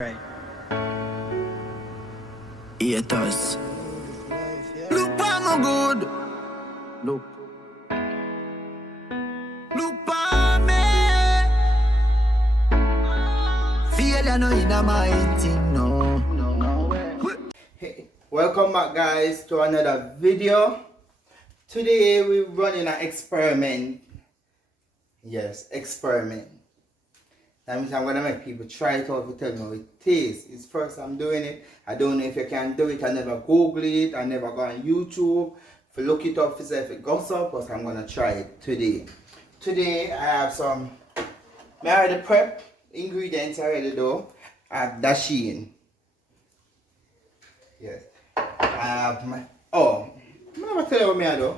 Right. Haters. Look pa mo good. Look. Look pa me. Failure no in a mind thing, no. Hey, welcome back guys to another video. Today we're running an experiment. Yes, experiment. That means I'm gonna make people try it out to tell me how it tastes. It's first I'm doing it. I don't know if you can do it. I never Google it. I never go on YouTube to look it up to see if it goes up, but I'm gonna try it today. Today I have some I already prep ingredients already though. I have Dasheen. Yes. I have my I'm gonna tell you what I do.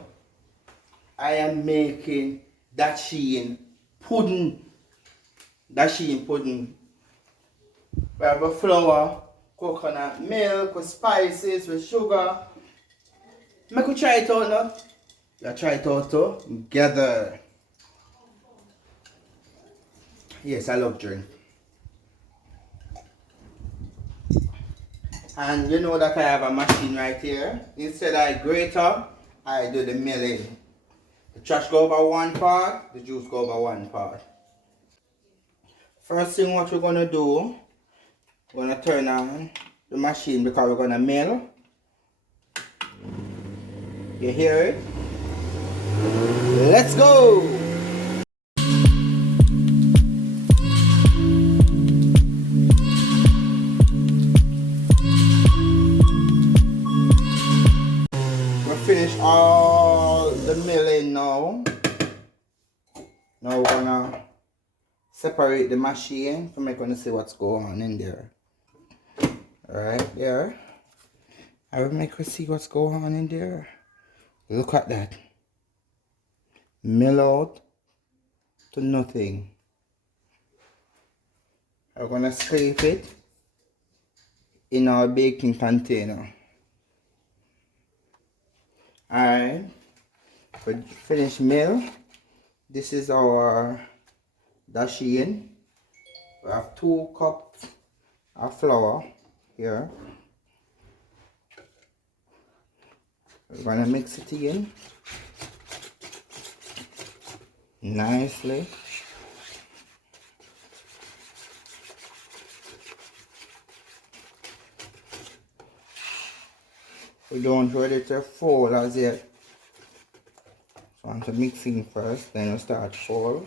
I am making Dasheen pudding. Dasheen pudding. We have a flour, coconut milk, with spices, with sugar. I could try it out now. You try it out too. Together. Yes, I love drink. And you know that I have a machine right here. Instead I grater, I do the milling. The trash go over one part, the juice go over one part. First thing what we're gonna do, we're gonna turn on the machine because we're gonna mill. You hear it? Let's go! We finished all the milling now. Now we're gonna separate the machine to make us see what's going on in there. Alright, there. I will make us see what's going on in there. Look at that. Mill out to nothing. I'm gonna scrape it in our baking container. Alright, we finished mill. This is our Dasheen. We have 2 cups of flour here. We're gonna mix it in nicely. We don't want it to fall as yet. So I'm to mix in first, then we start fall.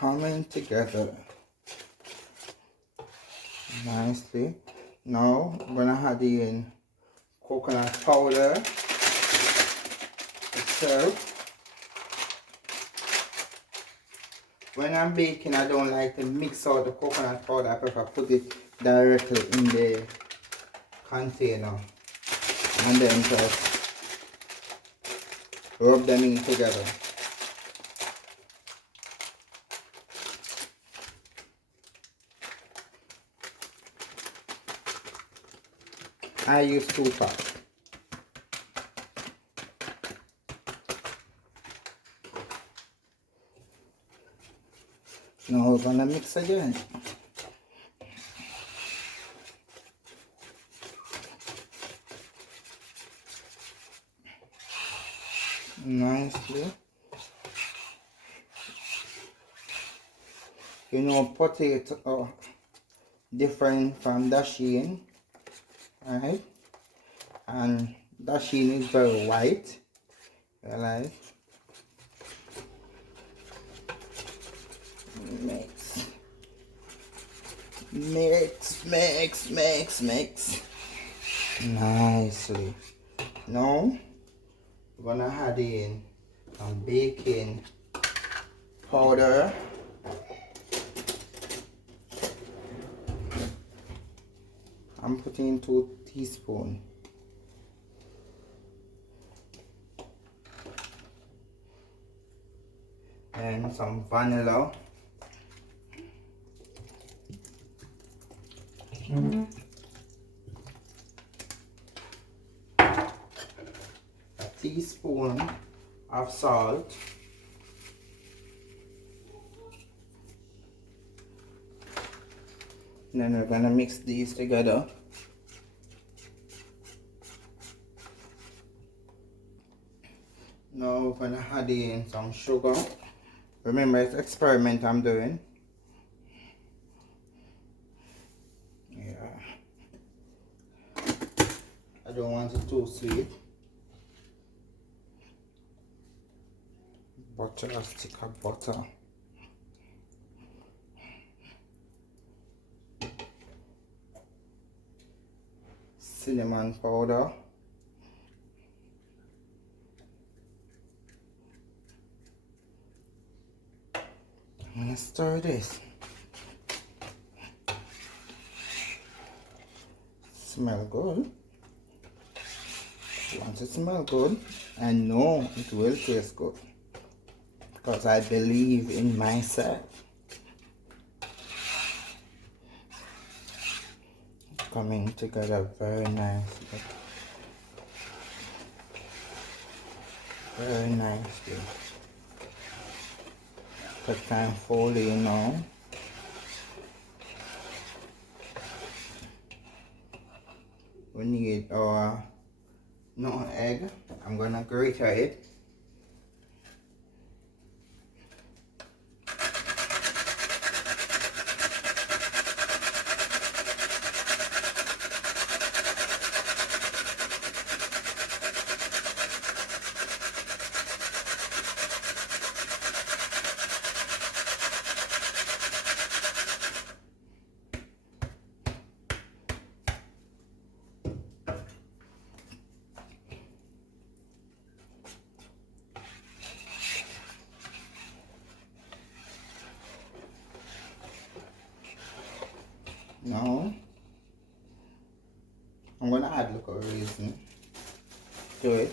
Coming together nicely. Now I'm gonna add in coconut powder itself. When I'm baking, I don't like to mix out the coconut powder. I prefer put it directly in the container and then just rub them in together. I use 2 parts. Now we're gonna mix again. Nicely. You know, potato different from Dasheen, right? And Dasheen is very white, realize. Mix nicely. Now we're gonna add in some baking powder. I'm putting in 2 teaspoons. And some vanilla. teaspoon of salt. And then we're gonna mix these together. Now we're gonna add in some sugar. Remember, it's experiment I'm doing. Yeah. I don't want it too sweet. Butter, a stick of butter. Cinnamon powder. I'm gonna stir this. Smell good. Once it smells good, I know it will taste good because I believe in myself. Coming together very nicely. Very nicely. Cut time foley now. We need our egg. I'm gonna grate it. Now, I'm gonna add a little raisin to it.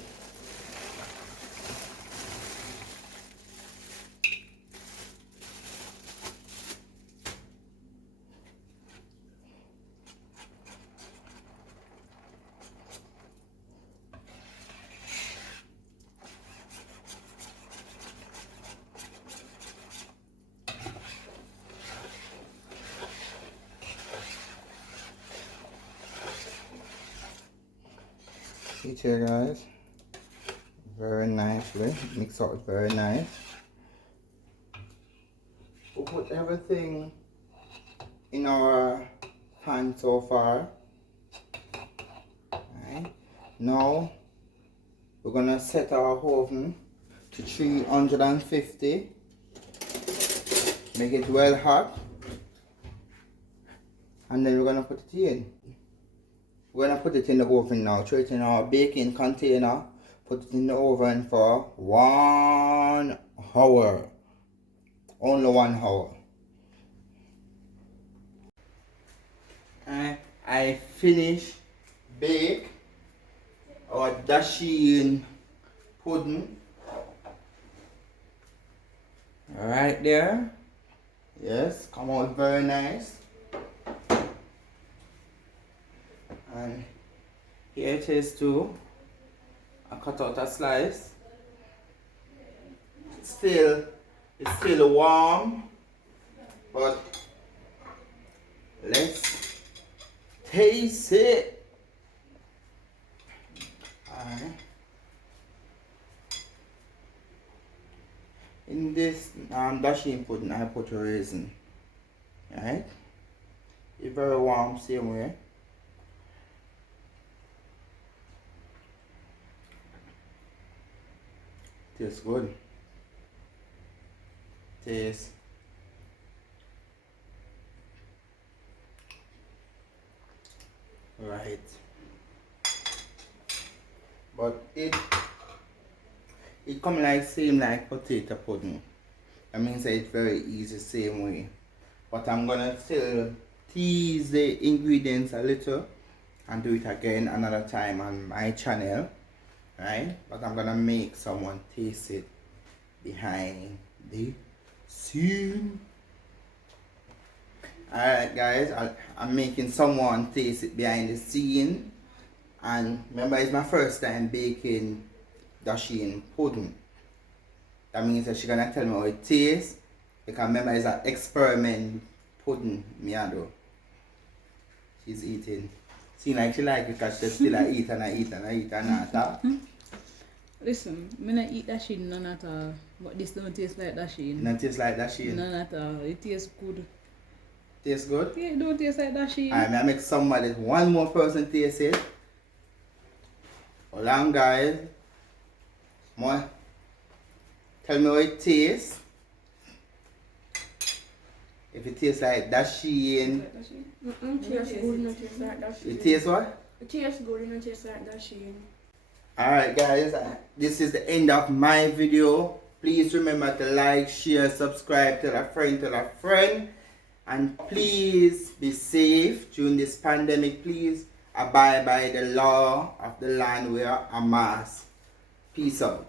See it here, guys. Very nicely. Mix out very nice. We'll put everything in our pan so far. Alright. Now we're gonna set our oven to 350. Make it well hot. And then we're gonna put it in. We're gonna put it in the oven now. Throw it in our baking container. Put it in the oven for 1 hour. Only 1 hour. And I finished bake our Dasheen pudding. Right there. Yes, come out very nice. And here it is too. I cut out a slice. It's still warm, but let's taste it. Alright. In this Dasheen pudding, I put a raisin. Alright. It's very warm, same way. Tastes good. Tastes right. But it come like same like potato pudding. That means that it's very easy same way. But I'm gonna still tease the ingredients a little and do it again another time on my channel. Right? But I'm gonna make someone taste it behind the scene. Alright guys, I'm making someone taste it behind the scene. And remember, it's my first time baking Dasheen pudding. That means that she's gonna tell me how it tastes. Because remember it's an experiment pudding me I do. She's eating. Seems like she like it because she still a eat and I eat and I eat and I talk. Listen, I don't eat Dasheen none at all. But this don't taste like Dasheen. It don't taste like Dasheen. None at all. It tastes good. Tastes good? Yeah, it don't taste like Dasheen. Alright, I make somebody, one more person taste it. Hold on guys. More. Tell me how it tastes. If it tastes like Dasheen. Tastes good, no taste like Dasheen. It tastes what? It tastes good, no taste like Dasheen. Alright guys, this is the end of my video. Please remember to like, share, subscribe, tell a friend. And please be safe during this pandemic. Please abide by the law of the land, wear a mask. Peace out.